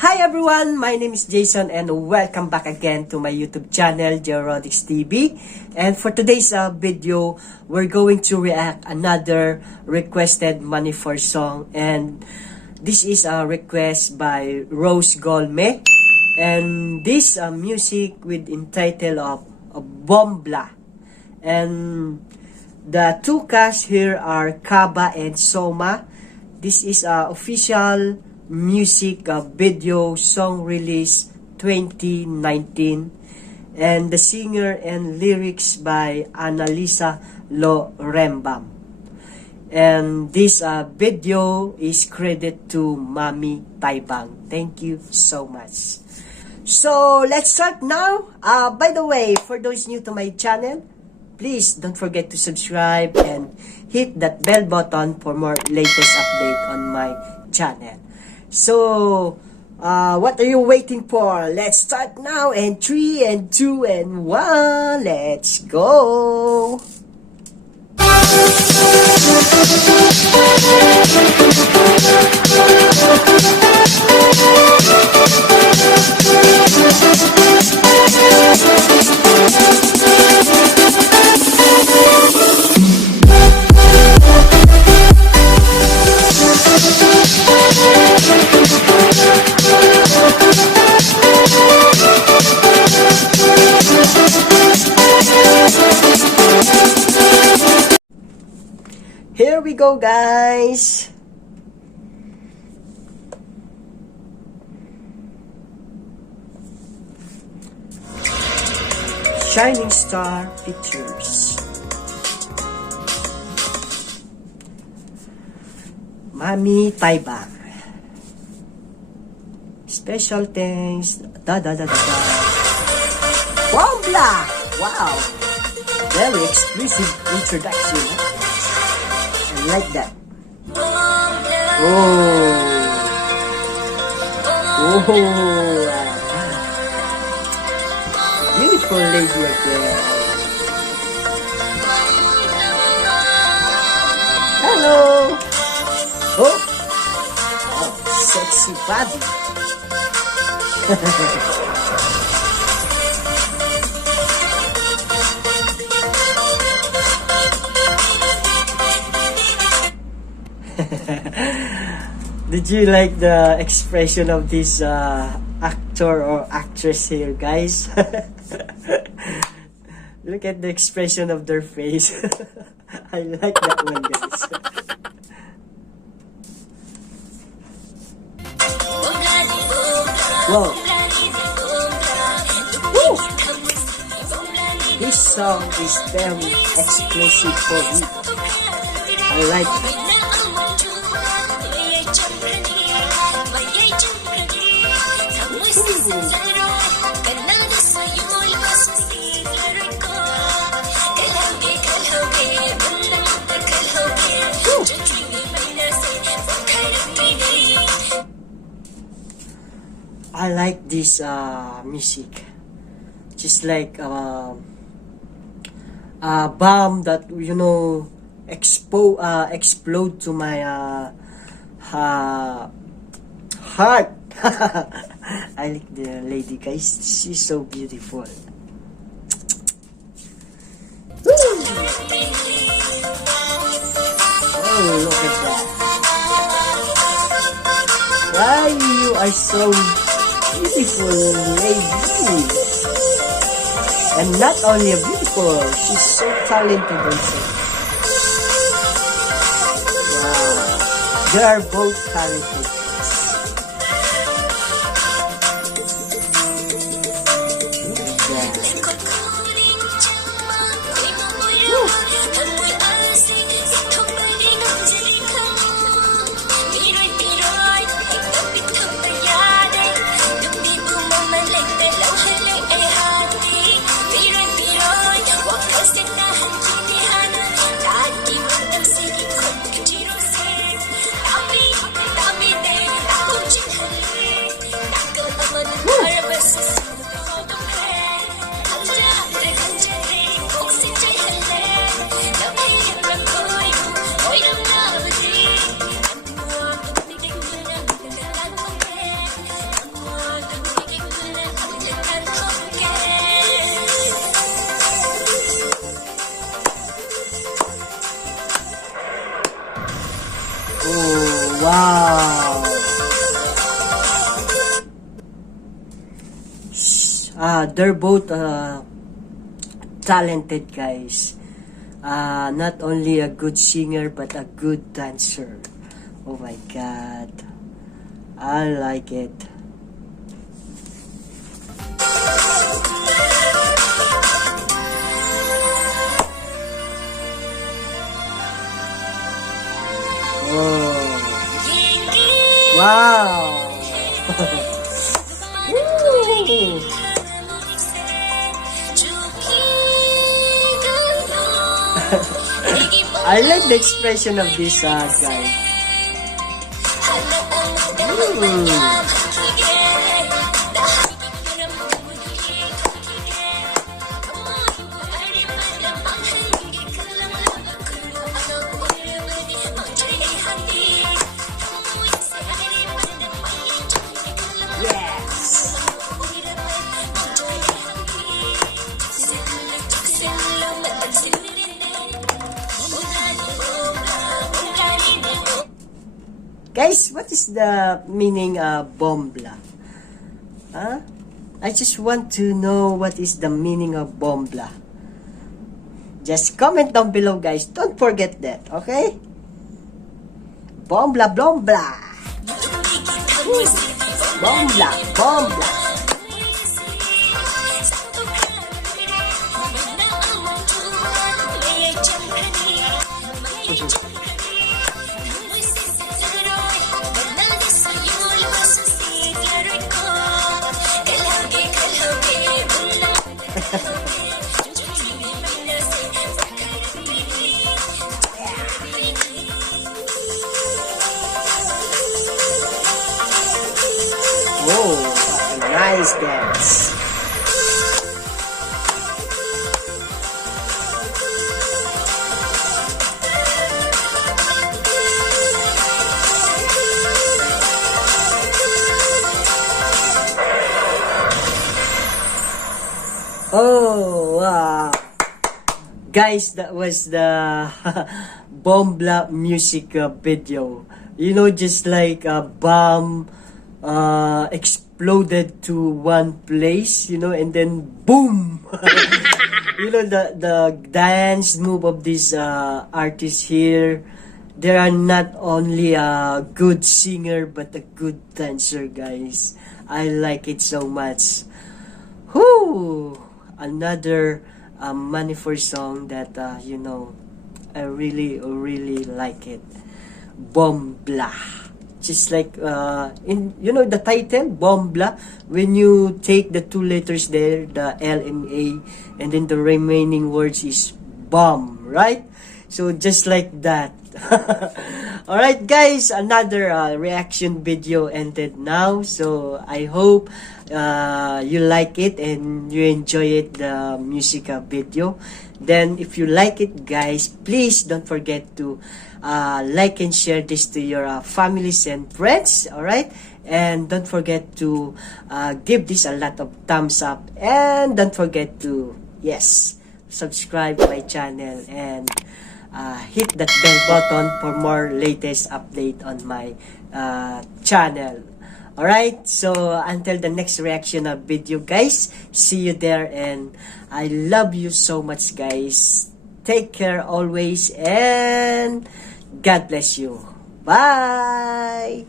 Hi everyone, my name is Jason and welcome back again to my YouTube channel, Jerodics TV. And for today's video, we're going to react another requested Money for song. And this is a request by Rose Golme. And this music with entitle of Bombla. And the two casts here are Kaba and Soma. This is official music video song release 2019, and the singer and lyrics by Annalisa Lorembam. And this video is credit to Mami Taibang. Thank you so much. So let's start now. By the way, for those new to my channel, please don't forget to subscribe and hit that bell button for more latest update on my channel. So, what are you waiting for? Let's start now. And 3 and 2 and 1. Let's go. Here we go, guys. Shining Star Pictures. Mami Taibang. Special thanks. Bombla! Wow! Very exclusive introduction. I like that. Beautiful lady again. Hello. Oh, sexy body. Did you like the expression of this actor or actress here, guys? Look at the expression of their face. I like that one, guys. Whoa. Woo. This song is very exclusive for me. I like it. I like this music. Just like a bomb that, you know, explode to my heart. I like the lady, guys. She's so beautiful. Woo! Oh, look at that. Why you are so beautiful, lady? And not only beautiful, she's so talented also. Wow. They are both talented. Dami Wow. They're both talented guys. Not only a good singer but a good dancer. Oh my god. I like it. Oh. Wow. Woo. I like the expression of this guy. Yes. Guys, what is the meaning of bombla? Huh? I just want to know what is the meaning of bombla. Just comment down below, guys. Don't forget that, okay? Bombla, bombla. Bombla, bombla. Whoa, a nice dance. Oh, wow. Guys, that was the Bombla music video. You know, just like a bomb exploded to one place, you know, and then boom. You know, the dance move of this artist here. They are not only a good singer but a good dancer, guys. I like it so much. Whoo! Another Manifor song that you know, I really like it. Bombla. Just like in, you know, the title Bombla, when you take the two letters there, the L and A, and then the remaining words is bomb, right? So just like that. Alright guys, another reaction video ended now. So I hope you like it and you enjoy it, the music video. Then if you like it guys, please don't forget to like and share this to your families and friends. Alright, and don't forget to give this a lot of thumbs up, and don't forget to, yes, subscribe my channel and hit that bell button for more latest update on my channel. Alright, so until the next reaction video guys, see you there, and I love you so much guys. Take care always, and God bless you. Bye!